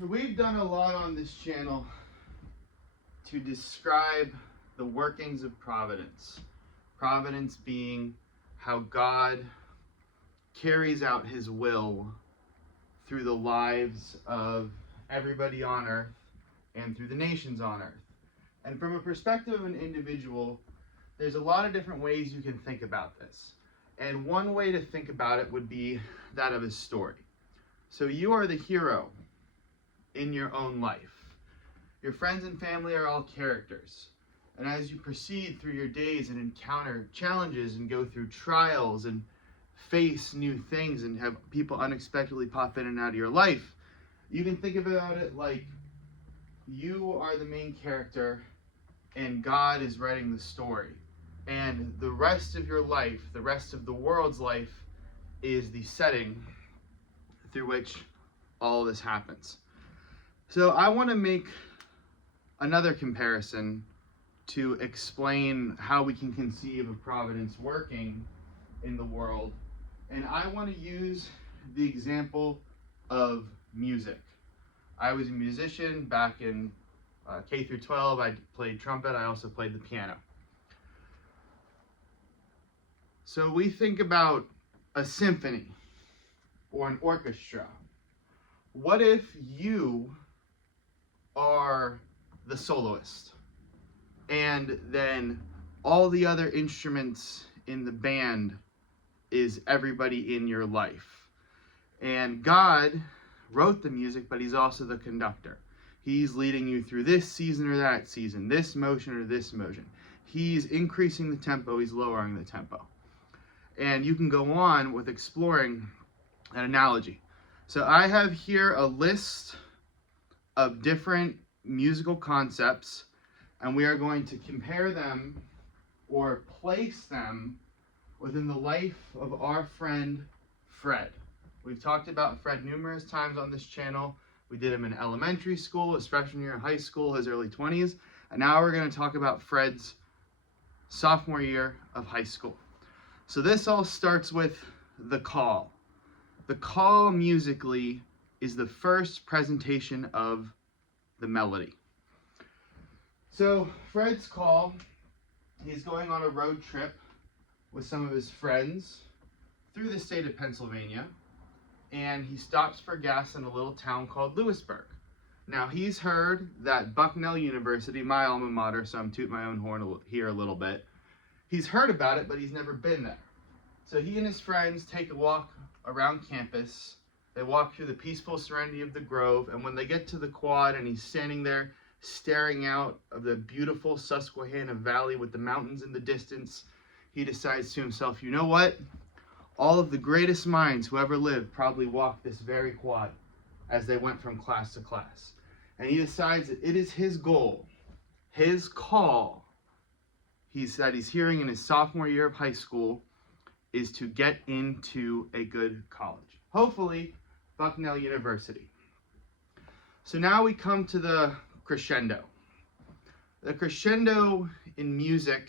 We've done a lot on this channel to describe the workings of Providence. Providence being how God carries out his will through the lives of everybody on earth and through the nations on earth. And from a perspective of an individual, there's a lot of different ways you can think about this. And one way to think about it would be that of a story. So you are the hero in your own life. Your friends and family are all characters. And as you proceed through your days and encounter challenges and go through trials and face new things and have people unexpectedly pop in and out of your life, you can think about it like you are the main character and God is writing the story. And the rest of your life, the rest of the world's life, is the setting through which all this happens. So I want to make another comparison to explain how we can conceive of Providence working in the world. And I want to use the example of music. I was a musician back in K through 12. I played trumpet. I also played the piano. So we think about a symphony or an orchestra. What if you are the soloist and then all the other instruments in the band is everybody in your life? And God wrote the music, but he's also the conductor. He's leading you through this season or that season, this motion or this motion. He's increasing the tempo, he's lowering the tempo. And you can go on with exploring an analogy. So I have here a list of different musical concepts, and we are going to compare them or place them within the life of our friend Fred. We've talked about Fred numerous times on this channel. We did him in elementary school, his freshman year in high school, his early 20s, and now we're going to talk about Fred's sophomore year of high school. So this all starts with the call. The call musically is the first presentation of the melody. So Fred's call, he's going on a road trip with some of his friends through the state of Pennsylvania, and he stops for gas in a little town called Lewisburg. Now he's heard that Bucknell University, my alma mater, so I'm tooting my own horn here a little bit, he's heard about it, but he's never been there. So he and his friends take a walk around campus. They walk through the peaceful serenity of the grove, and when they get to the quad and he's standing there staring out of the beautiful Susquehanna Valley with the mountains in the distance, he decides to himself, you know what? All of the greatest minds who ever lived probably walked this very quad as they went from class to class. And he decides that it is his goal, his call, that he's hearing in his sophomore year of high school, is to get into a good college. Hopefully, Bucknell University. So now we come to the crescendo. The crescendo in music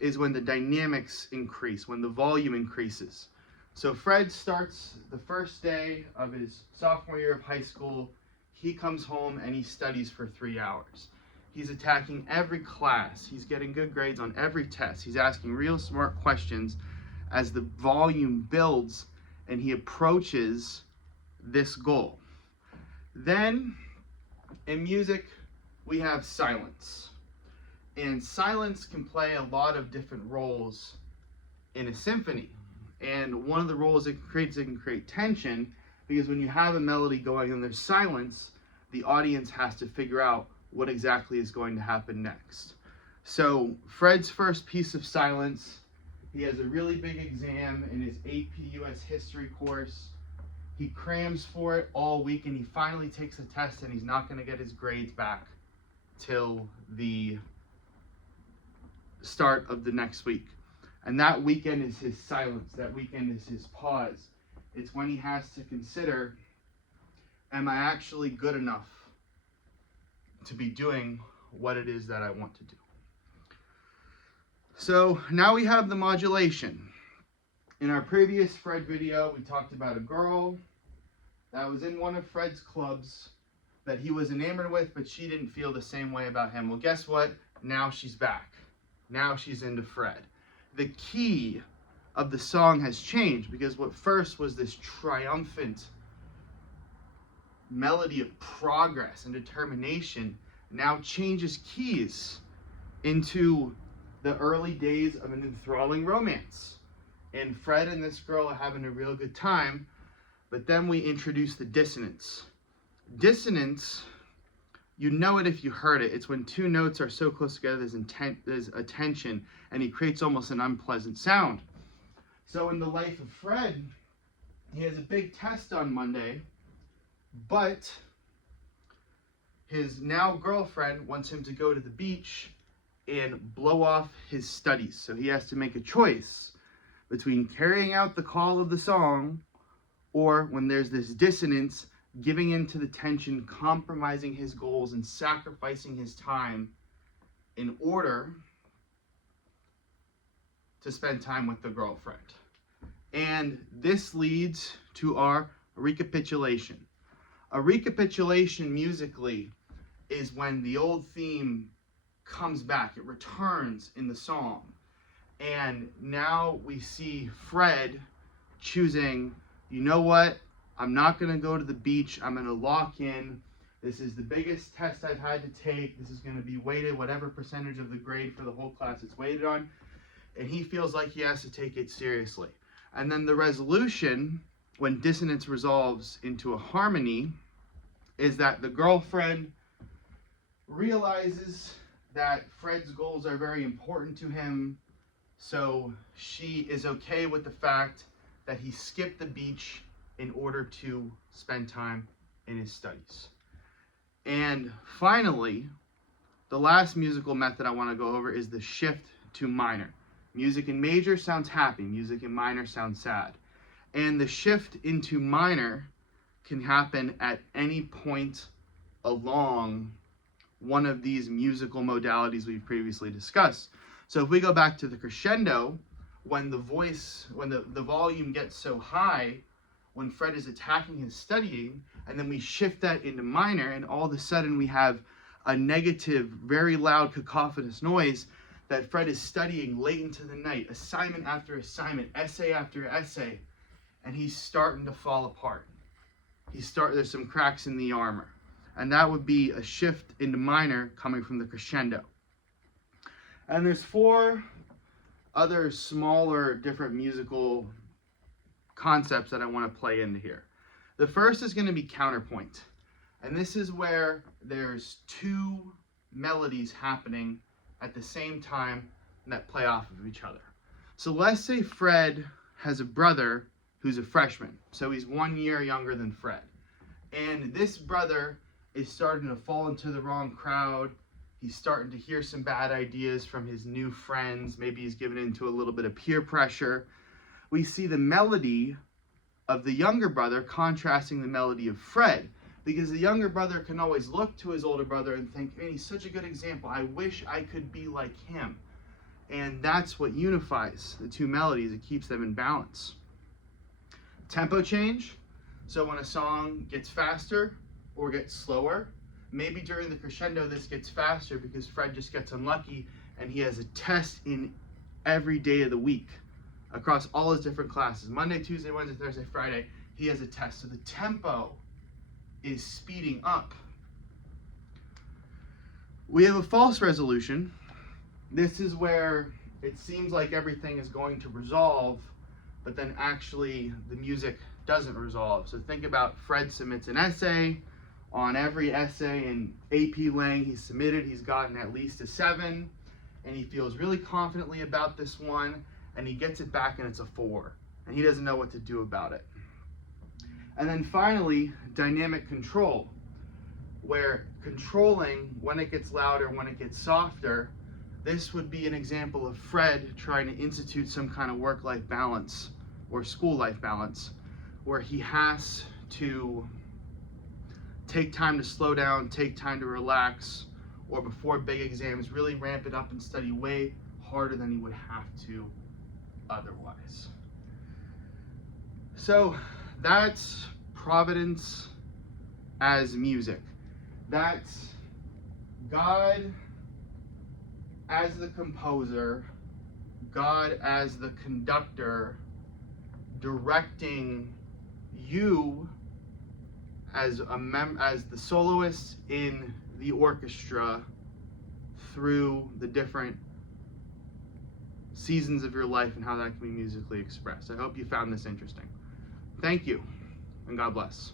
is when the dynamics increase, when the volume increases. So Fred starts the first day of his sophomore year of high school. He comes home and he studies for 3 hours. He's attacking every class. He's getting good grades on every test. He's asking real smart questions as the volume builds and he approaches this goal. Then in music, we have silence. And silence can play a lot of different roles in a symphony. And one of the roles it can create tension, because when you have a melody going and there's silence, the audience has to figure out what exactly is going to happen next. So Fred's first piece of silence, he has a really big exam in his AP US history course. He crams for it all week and he finally takes a test and he's not going to get his grades back till the start of the next week. And that weekend is his silence. That weekend is his pause. It's when he has to consider, am I actually good enough to be doing what it is that I want to do? So now we have the modulation. In our previous Fred video, we talked about a girl that was in one of Fred's clubs that he was enamored with, but she didn't feel the same way about him. Well, guess what? Now she's back. Now she's into Fred. The key of the song has changed, because what first was this triumphant melody of progress and determination now changes keys into the early days of an enthralling romance. And Fred and this girl are having a real good time, but then we introduce the dissonance. Dissonance, you know it if you heard it. It's when two notes are so close together, there's a tension, and he creates almost an unpleasant sound. So in the life of Fred, he has a big test on Monday, but his now girlfriend wants him to go to the beach and blow off his studies. So he has to make a choice between carrying out the call of the song, or when there's this dissonance, giving in to the tension, compromising his goals, and sacrificing his time in order to spend time with the girlfriend. And this leads to our recapitulation. A recapitulation musically is when the old theme comes back. It returns in the song. And now we see Fred choosing, you know what? I'm not going to go to the beach. I'm going to lock in. This is the biggest test I've had to take. This is going to be weighted, whatever percentage of the grade for the whole class it's weighted on. And he feels like he has to take it seriously. And then the resolution, when dissonance resolves into a harmony, is that the girlfriend realizes that Fred's goals are very important to him, so she is okay with the fact that he skipped the beach in order to spend time in his studies. And finally, the last musical method I want to go over is the shift to minor. Music in major sounds happy, music in minor sounds sad. And the shift into minor can happen at any point along one of these musical modalities we've previously discussed. So if we go back to the crescendo, when the volume gets so high, when Fred is attacking his studying, and then we shift that into minor, and all of a sudden we have a negative, very loud, cacophonous noise that Fred is studying late into the night, assignment after assignment, essay after essay, and he's starting to fall apart. There's some cracks in the armor. And that would be a shift into minor coming from the crescendo. And there's 4 other smaller different musical concepts that I want to play into here. The first is going to be counterpoint. And this is where there's 2 melodies happening at the same time that play off of each other. So let's say Fred has a brother who's a freshman. So he's 1 year younger than Fred. And this brother is starting to fall into the wrong crowd. He's starting to hear some bad ideas from his new friends. Maybe he's given into a little bit of peer pressure. We see the melody of the younger brother contrasting the melody of Fred, because the younger brother can always look to his older brother and think, man, he's such a good example. I wish I could be like him. And that's what unifies the 2 melodies. It keeps them in balance. Tempo change. So when a song gets faster or gets slower, maybe during the crescendo this gets faster because Fred just gets unlucky and he has a test in every day of the week across all his different classes. Monday, Tuesday, Wednesday, Thursday, Friday, he has a test. So the tempo is speeding up. We have a false resolution. This is where it seems like everything is going to resolve, but then actually the music doesn't resolve. So think about Fred submits an essay. On every essay in AP Lang he's submitted, he's gotten at least a 7, and he feels really confidently about this one, and he gets it back and it's a 4, and he doesn't know what to do about it. And then finally, dynamic control, where controlling when it gets louder, when it gets softer. This would be an example of Fred trying to institute some kind of work-life balance or school-life balance, where he has to take time to slow down, take time to relax, or before big exams, really ramp it up and study way harder than he would have to otherwise. So that's Providence as music. That's God as the composer, God as the conductor, directing you as the soloist in the orchestra through the different seasons of your life and how that can be musically expressed. I hope you found this interesting. Thank you, and God bless.